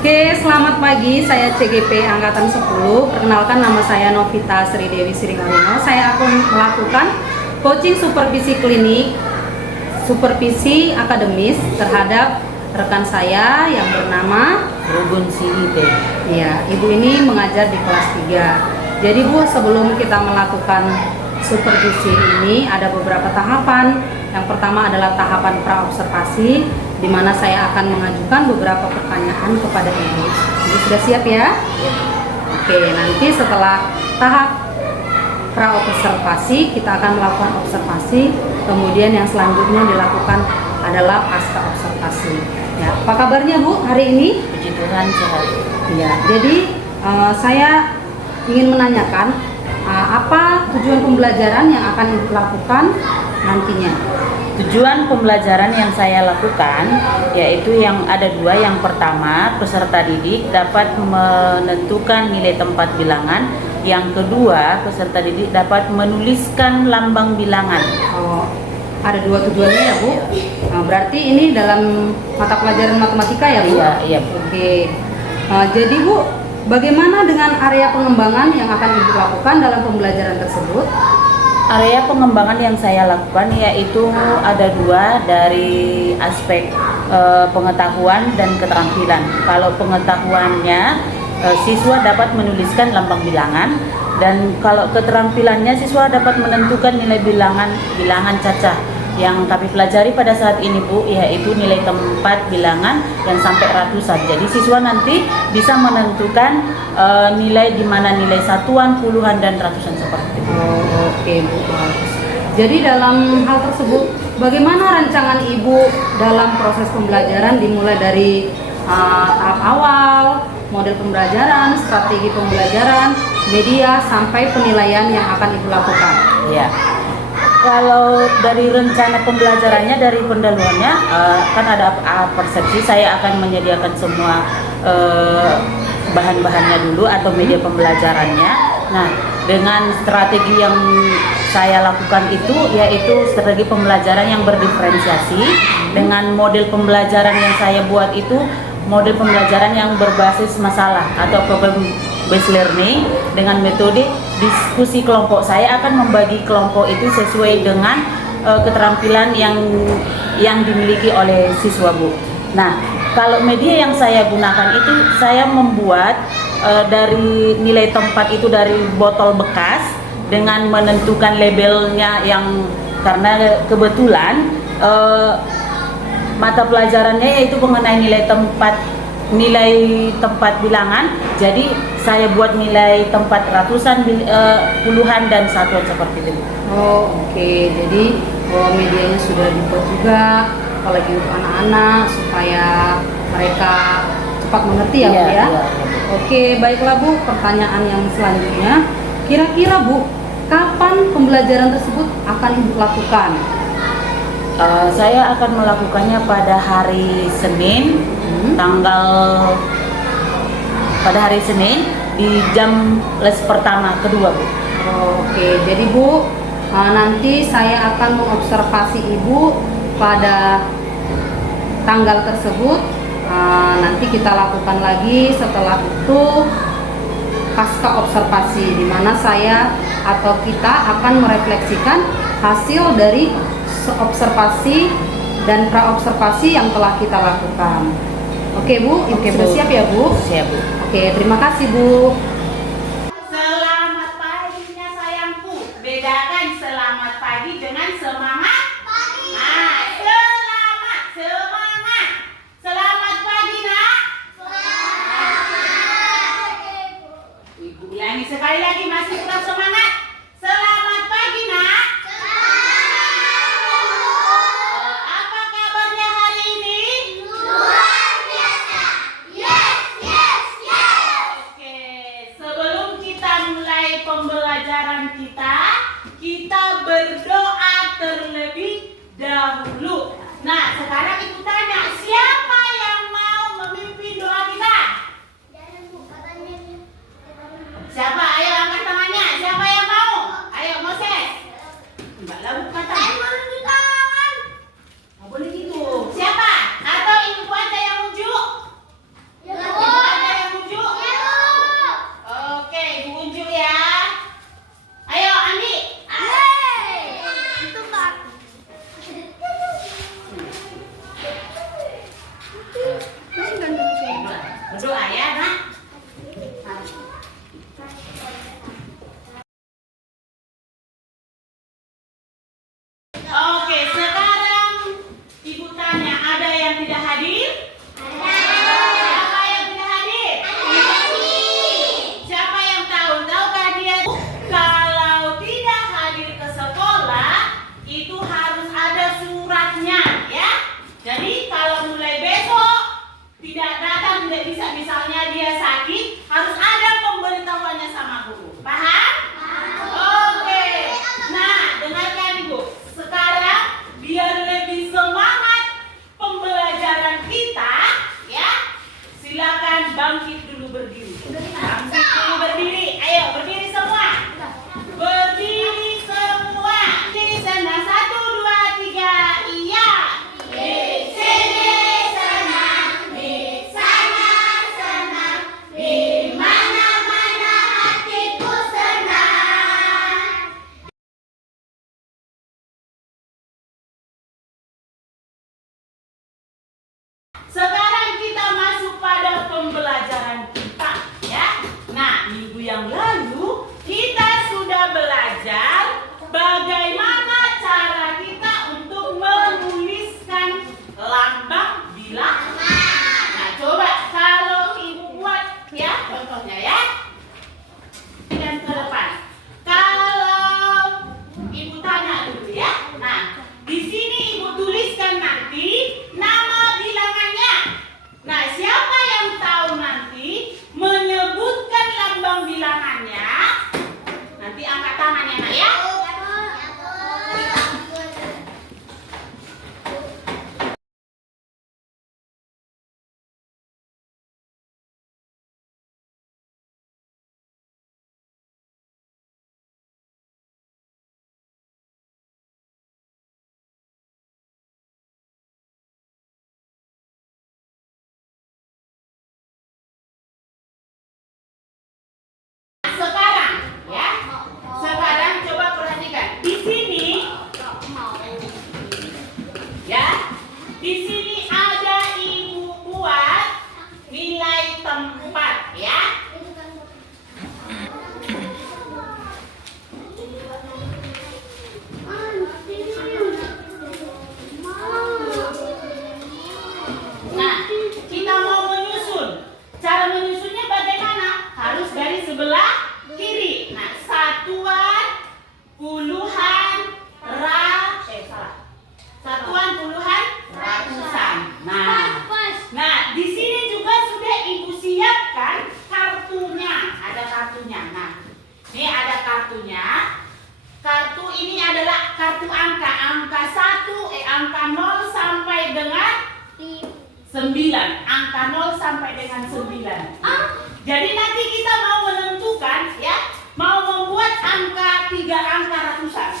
Oke, selamat pagi. Saya CGP Angkatan 10. Perkenalkan, nama saya Novita Sri Dewi Siringarino. Saya akan melakukan coaching supervisi klinik, supervisi akademis terhadap rekan saya yang bernama Rugun Sihite. Ya, ibu ini mengajar di kelas 3. Jadi Bu, sebelum kita melakukan supervisi ini ada beberapa tahapan. Yang pertama adalah tahapan praobservasi, di mana saya akan mengajukan beberapa pertanyaan kepada ibu. Ibu sudah siap ya? Oke, nanti setelah tahap praobservasi kita akan melakukan observasi, kemudian yang selanjutnya dilakukan adalah pasca observasi. Ya, apa kabarnya Bu hari ini? Puji Tuhan sehat. Ya, jadi saya ingin menanyakan apa tujuan pembelajaran yang akan ibu lakukan nantinya. Tujuan pembelajaran yang saya lakukan yaitu yang ada dua. Yang pertama, peserta didik dapat menentukan nilai tempat bilangan. Yang kedua, peserta didik dapat menuliskan lambang bilangan. Oh, ada dua tujuannya ya Bu. Nah, berarti ini dalam mata pelajaran matematika ya Bu? Iya. Oke. Jadi Bu, bagaimana dengan area pengembangan yang akan ibu lakukan dalam pembelajaran tersebut? Area pengembangan yang saya lakukan yaitu ada dua, dari aspek pengetahuan dan keterampilan. Kalau pengetahuannya, siswa dapat menuliskan lambang bilangan, dan kalau keterampilannya siswa dapat menentukan nilai bilangan cacah. Yang kami pelajari pada saat ini Bu, yaitu nilai tempat bilangan yang sampai ratusan. Jadi siswa nanti bisa menentukan nilai di mana nilai satuan, puluhan, dan ratusan seperti itu. Oh, oke Bu, bagus. Jadi dalam hal tersebut, bagaimana rancangan ibu dalam proses pembelajaran dimulai dari tahap awal, model pembelajaran, strategi pembelajaran, media, sampai penilaian yang akan ibu lakukan? Ya. Kalau dari rencana pembelajarannya, dari pendahuluannya, kan ada persepsi saya akan menyediakan semua bahan-bahannya dulu atau media pembelajarannya. Nah, dengan strategi yang saya lakukan itu yaitu strategi pembelajaran yang berdiferensiasi. Dengan model pembelajaran yang saya buat itu model pembelajaran yang berbasis masalah atau problem based learning. Dengan metode diskusi kelompok, saya akan membagi kelompok itu sesuai dengan keterampilan yang dimiliki oleh siswa Bu. Nah, kalau media yang saya gunakan itu saya membuat dari nilai tempat itu dari botol bekas dengan menentukan labelnya, yang karena kebetulan mata pelajarannya yaitu mengenai nilai tempat bilangan. Jadi saya buat nilai tempat ratusan, puluhan, dan satuan seperti itu. Oh, oke. Jadi medianya sudah dibuat juga, apalagi untuk anak-anak supaya mereka cepat mengerti ya Bu ya. Iya. Oke, baiklah Bu. Pertanyaan yang selanjutnya, kira-kira Bu, kapan pembelajaran tersebut akan ibu lakukan? Saya akan melakukannya pada hari Senin, pada hari Senin di jam les pertama kedua Bu. Oke, jadi Bu, nanti saya akan mengobservasi Ibu pada tanggal tersebut. Nanti kita lakukan lagi setelah itu pasca observasi, di mana saya atau kita akan merefleksikan hasil dari observasi dan praobservasi yang telah kita lakukan. Oke Bu, Ibu sudah siap ya Bu? Siap Bu. Oke, terima kasih Bu. Selamat paginya sayangku. Bedakan selamat pagi dengan semangat pagi. Nah, semangat. Selamat pagi nak. Ibu ulangi sekali lagi, masih kurang semangat. Selamat pagi nak. Apa kabarnya hari ini? Luar biasa. Yes. Oke, sebelum kita mulai pembelajaran kita berdoa terlebih dahulu. Nah, sekarang ibu tanya, siapa yang mau memimpin doa kita? Siapa? Ayo angkat tangannya. Siapa yang mau? Ayo Moses. Enggak lah, bukan tangan. Nggak boleh gitu. Siapa? Atau ibu aja yang unjuk? Ya, sekarang kita masuk pada pembelajaran kita ya. Nah, minggu yang lalu kita sudah belajar bagaimana cara kita untuk menuliskan lambang bilangan. Nah, coba kalau ibu buat ya contohnya ya. Dan ke depan. Kalau ibu tanya dulu ya. Nah, di sini ibu tuliskan nanti nama bilangannya. Nah, siapa yang tahu nanti menyebutkan lambang bilangannya? Nanti angkat tangan ya, Nak ya. Sekarang ya. Sekarang coba perhatikan. Di sini ya. Di sini ada ibu buat nilai tempat ya. Nah, kita mau menyusun. Cara menyusunnya bagaimana? Harus dari sebelah kiri. Nah, satuan, puluhan, satuan, puluhan, ratusan. Nah, di sini juga sudah ibu siapkan kartunya. Ada kartunya. Nah, ini ada kartunya. Kartu ini adalah kartu angka. Angka 0 sampai dengan 9. Angka 0 sampai dengan 9. Jadi nanti kita mau menentukan ya, mau membuat angka 3 angka ratusan.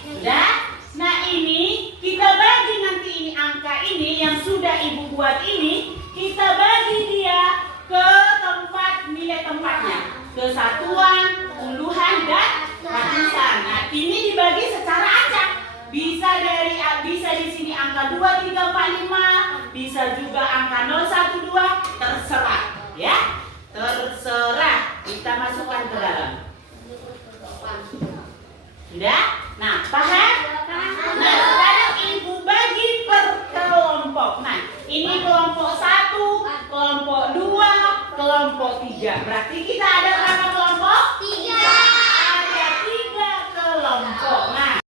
Sudah? Nah, ini kita bagi nanti ini angka ini yang sudah ibu buat ini, kita bagi dia ke tempat nilai tempatnya, ke satuan, puluhan dan ratusan. Nah, ini dibagi secara acak. Bisa di sini angka 2, 3, 4, 5, bisa juga angka 0, 1, 2, terserah ya. Terserah kita masukkan ke dalam. Sudah? Nah, paham? Nah, sekarang ibu bagi per kelompok. Nah, ini kelompok 1, kelompok 2, kelompok 3. Berarti kita ada berapa kelompok? 3. Ada 3 kelompok. Nah,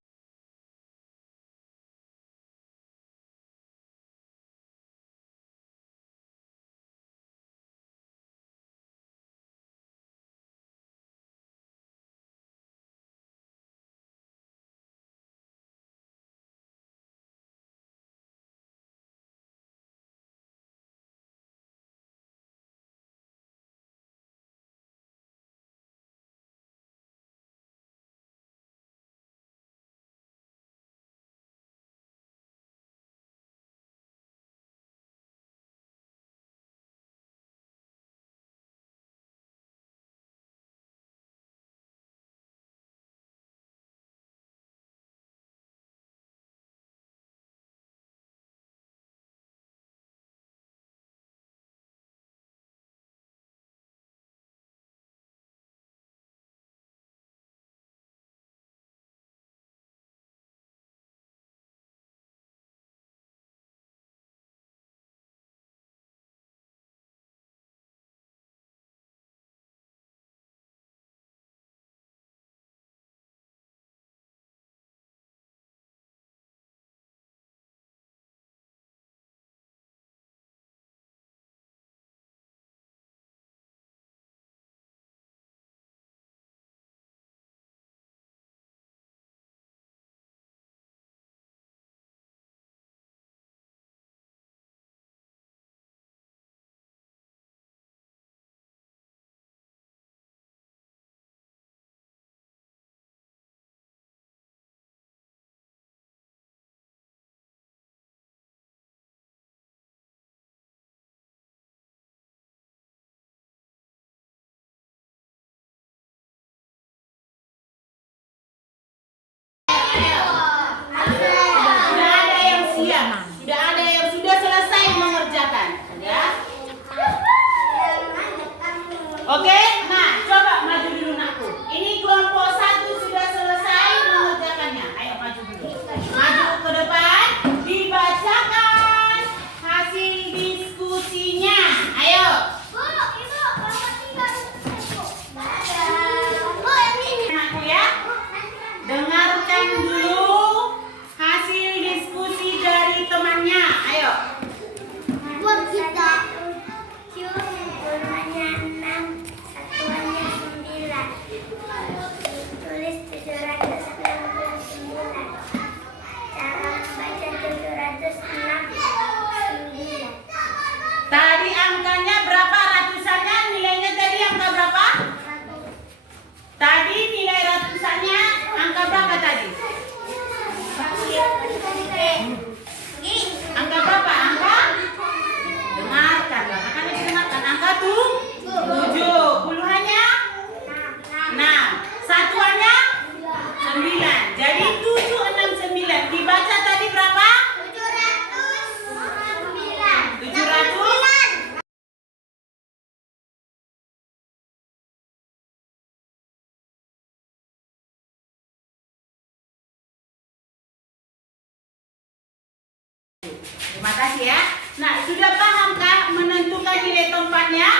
Terima kasih ya. Nah, sudah paham kah menentukan nilai tempatnya?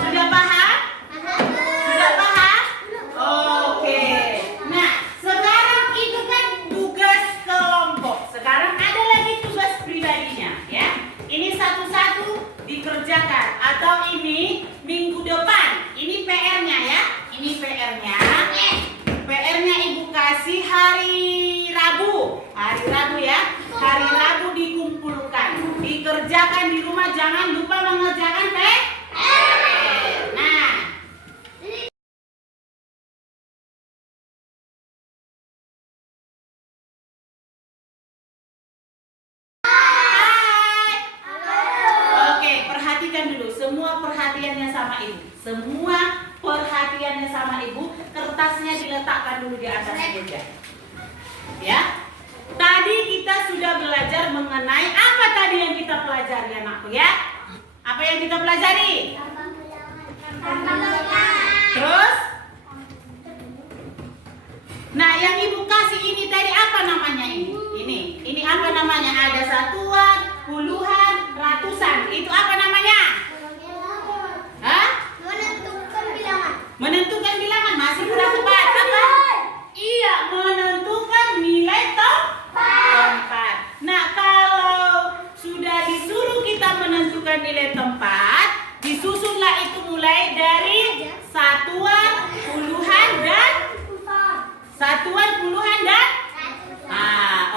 Sudah paham? Sudah paham? Oke. Nah, sekarang itu kan tugas kelompok. Sekarang ada lagi tugas pribadinya, ya. Ini satu-satu dikerjakan atau ini minggu depan. Ini PR-nya ya. Ini PR-nya. PR-nya Ibu kasih hari Rabu. Hari Rabu ya. Hari Rabu dikumpulkan. Dikerjakan di rumah, jangan lupa mengerjakan PR. Nah, oke, perhatikan dulu. Semua perhatiannya sama Ibu. Semua perhatiannya sama Ibu. Kertasnya diletakkan dulu di atas meja. Ya. Tadi kita sudah belajar mengenai apa tadi yang kita pelajari anakku ya? Apa yang kita pelajari? Terus? Nah, yang Ibu kasih ini tadi apa namanya ini? Ini apa namanya? Ada satuan, puluhan, ratusan. Itu apa namanya? Hah? Menentukan bilangan. Masih kurang tepat, apa? Iya, menentukan nilai tempat. Nah, kalau sudah disuruh kita menentukan nilai tempat, disusunlah itu mulai dari satuan, puluhan, dan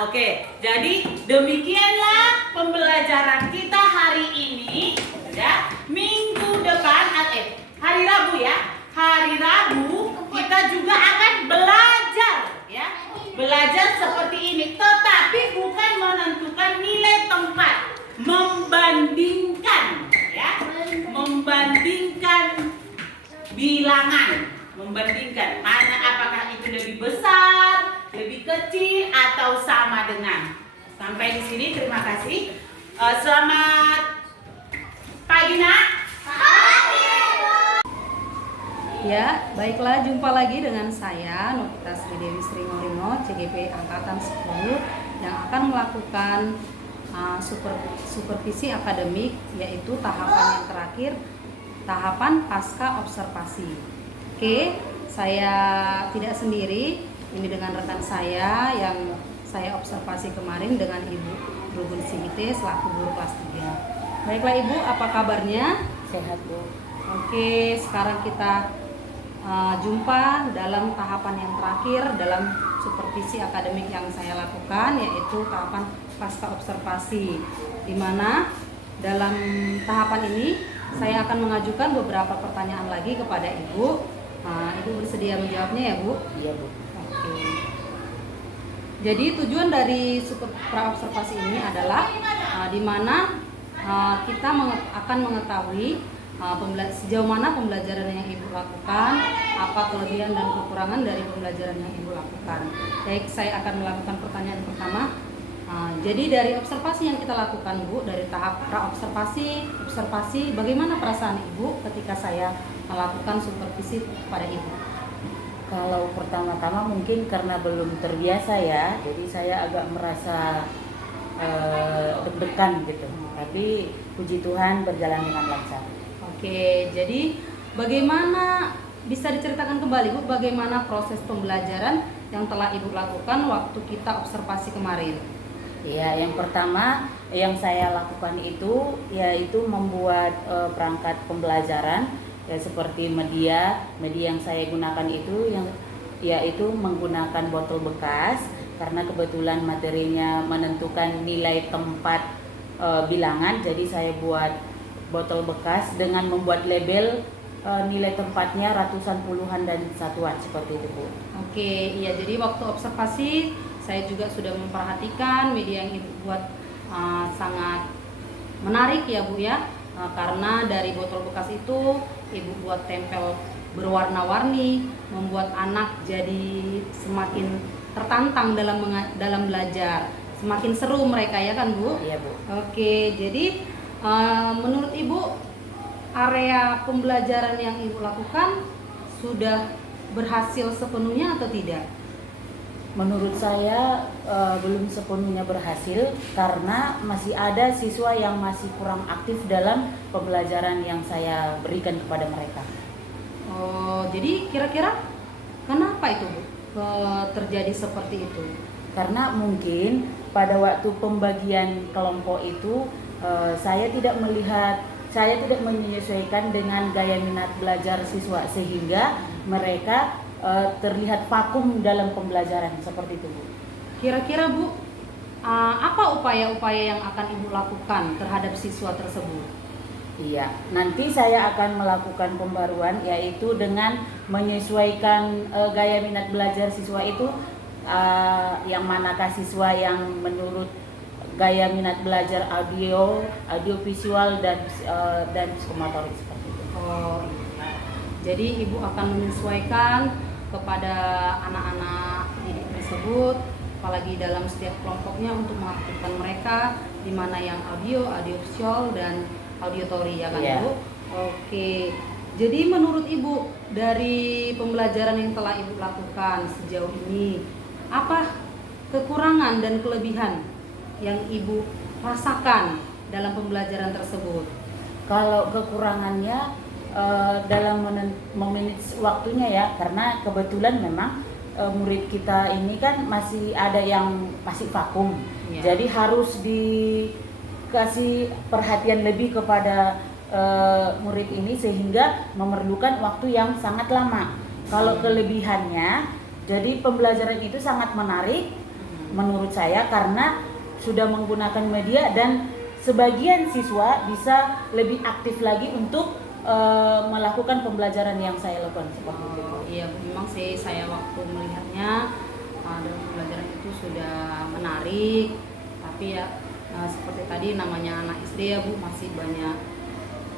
oke. Jadi demikianlah pembelajaran kita hari ini. Ya, minggu depan, hari Rabu ya. Hari Rabu kita juga akan belajar, ya. Belajar seperti ini, tetapi bukan menentukan nilai tempat, membandingkan, ya. Membandingkan bilangan, membandingkan mana apakah itu lebih besar, lebih kecil atau sama dengan. Sampai di sini, terima kasih. Selamat pagi nak. Ya, baiklah, jumpa lagi dengan saya Novita Sri Dewi Sri Ngorino, CGP Angkatan 10 yang akan melakukan supervisi akademik, yaitu tahapan yang terakhir, tahapan pasca observasi. Oke, saya tidak sendiri, ini dengan rekan saya yang saya observasi kemarin dengan Ibu Rugun Sihite selaku guru kelas 3. Baiklah Ibu, apa kabarnya? Sehat Bu. Oke, sekarang kita jumpa dalam tahapan yang terakhir dalam supervisi akademik yang saya lakukan, yaitu tahapan pasca observasi, di mana dalam tahapan ini saya akan mengajukan beberapa pertanyaan lagi kepada Ibu. Ibu bersedia menjawabnya ya Bu? Iya Bu. Oke. Jadi tujuan dari pra-observasi ini adalah di mana kita akan mengetahui sejauh mana pembelajaran yang Ibu lakukan, apa kelebihan dan kekurangan dari pembelajaran yang Ibu lakukan. Baik, saya akan melakukan pertanyaan pertama. Jadi dari observasi yang kita lakukan Bu, dari tahap observasi, bagaimana perasaan Ibu ketika saya melakukan supervisi kepada Ibu? Kalau pertama-tama mungkin karena belum terbiasa ya, jadi saya agak merasa deg-degan gitu. Tapi puji Tuhan berjalan dengan lancar. Oke, jadi bagaimana, bisa diceritakan kembali Bu, bagaimana proses pembelajaran yang telah Ibu lakukan waktu kita observasi kemarin? Ya, yang pertama yang saya lakukan itu yaitu membuat perangkat pembelajaran, ya seperti media yang saya gunakan itu yaitu menggunakan botol bekas, karena kebetulan materinya menentukan nilai tempat bilangan, jadi saya buat botol bekas dengan membuat label nilai tempatnya ratusan, puluhan, dan satuan seperti itu Bu. Oke, iya, jadi waktu observasi saya juga sudah memperhatikan media yang Ibu buat sangat menarik ya Bu ya, karena dari botol bekas itu Ibu buat tempel berwarna-warni, membuat anak jadi semakin tertantang dalam belajar, semakin seru mereka ya kan Bu? Iya Bu. Oke, jadi menurut Ibu, area pembelajaran yang Ibu lakukan sudah berhasil sepenuhnya atau tidak? Menurut saya belum sepenuhnya berhasil karena masih ada siswa yang masih kurang aktif dalam pembelajaran yang saya berikan kepada mereka. Oh, jadi kira-kira kenapa itu Bu terjadi seperti itu? Karena mungkin pada waktu pembagian kelompok itu saya tidak menyesuaikan dengan gaya minat belajar siswa sehingga mereka terlihat vakum dalam pembelajaran seperti itu, Bu. Kira-kira Bu, apa upaya-upaya yang akan Ibu lakukan terhadap siswa tersebut? Iya, nanti saya akan melakukan pembaruan yaitu dengan menyesuaikan gaya minat belajar siswa itu, yang manakah siswa yang menurut gaya minat belajar audio visual dan psikomotorik seperti itu. Oh iya. Jadi Ibu akan menyesuaikan kepada anak-anak didik tersebut, apalagi dalam setiap kelompoknya untuk mengaktifkan mereka di mana yang audio visual dan auditory ya kan Iya. Bu? Oke. Jadi menurut Ibu dari pembelajaran yang telah Ibu lakukan sejauh ini, apa kekurangan dan kelebihan yang Ibu rasakan dalam pembelajaran tersebut? Kalau kekurangannya dalam memanage waktunya ya, karena kebetulan memang murid kita ini kan masih ada yang masih vakum, Iya. jadi harus dikasih perhatian lebih kepada murid ini sehingga memerlukan waktu yang sangat lama. Kalau kelebihannya, jadi pembelajaran itu sangat menarik menurut saya karena sudah menggunakan media dan sebagian siswa bisa lebih aktif lagi untuk melakukan pembelajaran yang saya lakukan seperti itu. Iya, memang sih saya waktu melihatnya dalam pembelajaran itu sudah menarik, tapi ya seperti tadi namanya anak SD ya Bu, masih banyak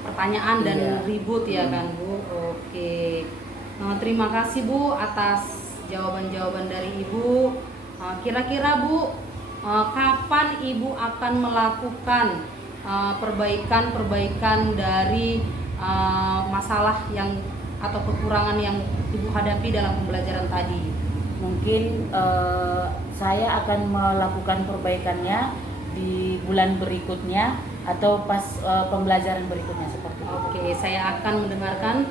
pertanyaan dan Iya. ribut ya kan Bu. Oke, terima kasih Bu atas jawaban-jawaban dari Ibu. Kira-kira Bu, kapan Ibu akan melakukan perbaikan dari masalah yang atau kekurangan yang Ibu hadapi dalam pembelajaran tadi? Mungkin saya akan melakukan perbaikannya di bulan berikutnya atau pas pembelajaran berikutnya seperti itu. Oke, saya akan mendengarkan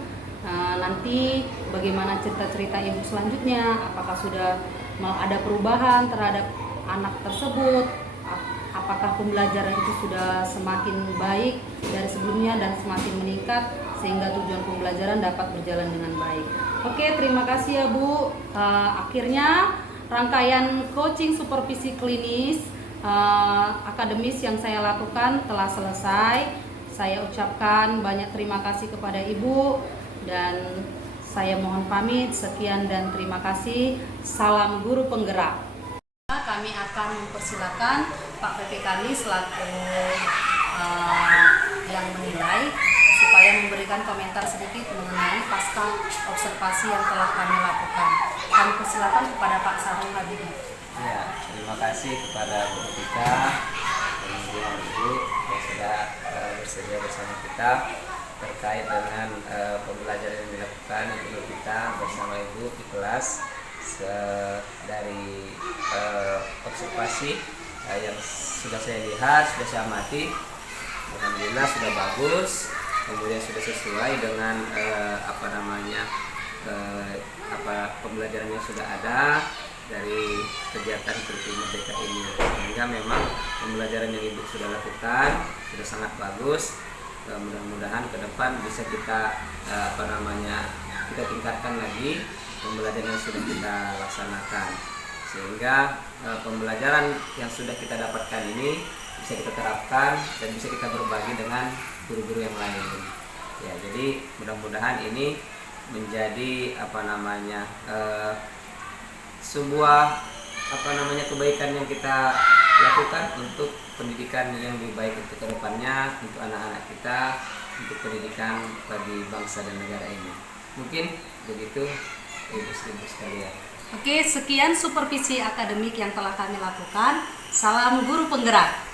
nanti bagaimana cerita-cerita Ibu selanjutnya. Apakah sudah ada perubahan terhadap anak tersebut? Apakah pembelajaran itu sudah semakin baik dari sebelumnya dan semakin meningkat sehingga tujuan pembelajaran dapat berjalan dengan baik. Oke, terima kasih ya Bu. Akhirnya rangkaian coaching supervisi klinis akademis yang saya lakukan telah selesai. Saya ucapkan banyak terima kasih kepada Ibu dan saya mohon pamit. Sekian dan terima kasih. Salam guru penggerak. Kami akan mempersilakan Pak PPKami selaku yang menilai supaya memberikan komentar sedikit mengenai pasca observasi yang telah kami lakukan. Kami persilakan kepada Pak Sarung Habibie. Ya, terima kasih kepada Bu Tika, kemudian Ibu yang sudah bersedia bersama kita terkait dengan pembelajaran yang dilakukan Ibu Tika bersama Ibu di kelas dari observasi yang sudah saya lihat, sudah saya amati. Alhamdulillah sudah bagus, kemudian sudah sesuai dengan pembelajaran yang sudah ada dari kegiatan kurikulum merdeka ini, sehingga memang pembelajaran yang Ibu sudah lakukan sudah sangat bagus. Mudah-mudahan ke depan bisa kita kita tingkatkan lagi pembelajaran yang sudah kita laksanakan, sehingga pembelajaran yang sudah kita dapatkan ini bisa kita terapkan dan bisa kita berbagi dengan guru-guru yang lain. Ya, jadi mudah-mudahan ini menjadi sebuah kebaikan yang kita lakukan untuk pendidikan yang lebih baik untuk kedepannya, untuk anak-anak kita, untuk pendidikan bagi bangsa dan negara ini. Mungkin begitu ibu-ibu sekalian. Oke, sekian supervisi akademik yang telah kami lakukan. Salam guru penggerak.